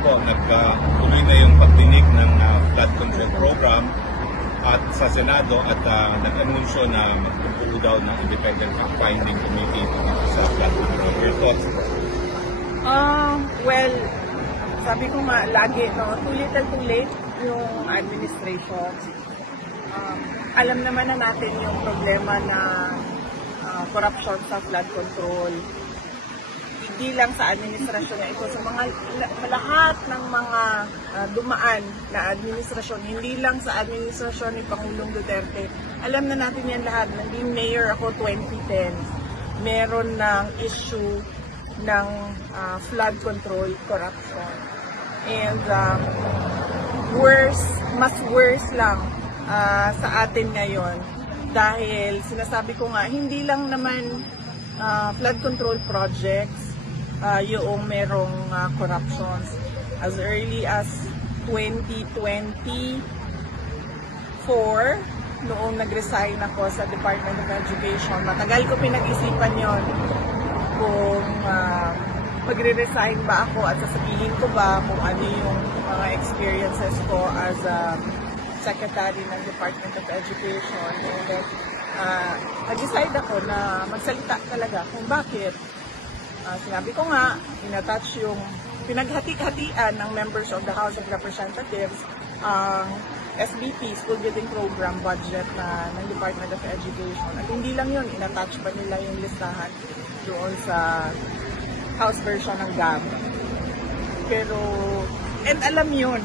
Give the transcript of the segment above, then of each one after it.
po, nagtuloy na yung pagdinig ng flood control program at sa Senado at nag-anunsyo na magpupulo daw ng independent fact-finding committee sa flood control. Your thoughts? Well, sabi ko nga lagi, no, too little too late yung administration. Alam naman na natin yung problema na corruption sa flood control. Hindi lang sa administrasyon na ito, sa mga lahat ng mga dumaan na administrasyon, hindi lang sa administrasyon ni Pangulong Duterte. Alam na natin yan lahat. Naging mayor ako 2010. Meron ng issue ng flood control corruption. And mas worse lang sa atin ngayon dahil sinasabi ko nga, hindi lang naman flood control projects yung merong corruptions. As early as 2024, noong nag-resign ako sa Department of Education, matagal ko pinag-isipan yon kung magre-resign ba ako at sasabihin ko ba kung ano yung mga experiences ko as a secretary ng Department of Education. And then, nag-decide ako na magsalita talaga kung bakit. Sinabi ko nga, in-attach yung pinaghati-hatian ng members of the House of Representatives ang SBP, School Building Program budget ng Department of Education. At hindi lang yun, in-attach pa nila yung listahan doon sa House version ng GAM. Pero, and alam yun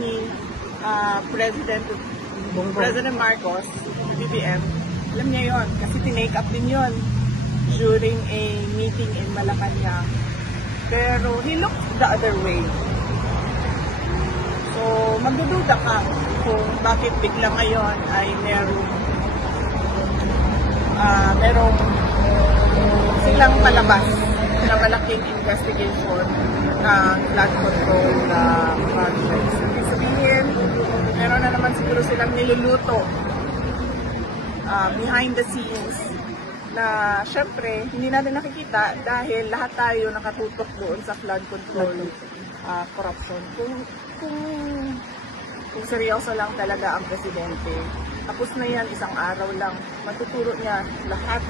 ni President Marcos, BBM, alam niya yun, kasi tinake up din yun during a meeting in Malacanang. Pero he looked the other way. So, magdududa ka kung bakit bigla ngayon ay merong silang palabas na malaking investigation ng flood control projects. Ibig sabihin, meron na naman siguro silang niluluto behind the scenes na syempre hindi natin nakikita dahil lahat tayo nakatutok doon sa flood control corruption. Kung seryoso lang talaga ang presidente, tapos na yan, isang araw lang, matuturo niya lahat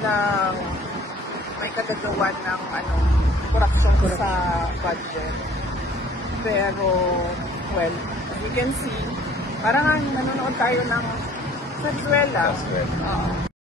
ng may kagagawan ng corruption sa budget. Pero, well, as you can see, parang nanonood tayo ng Venezuela.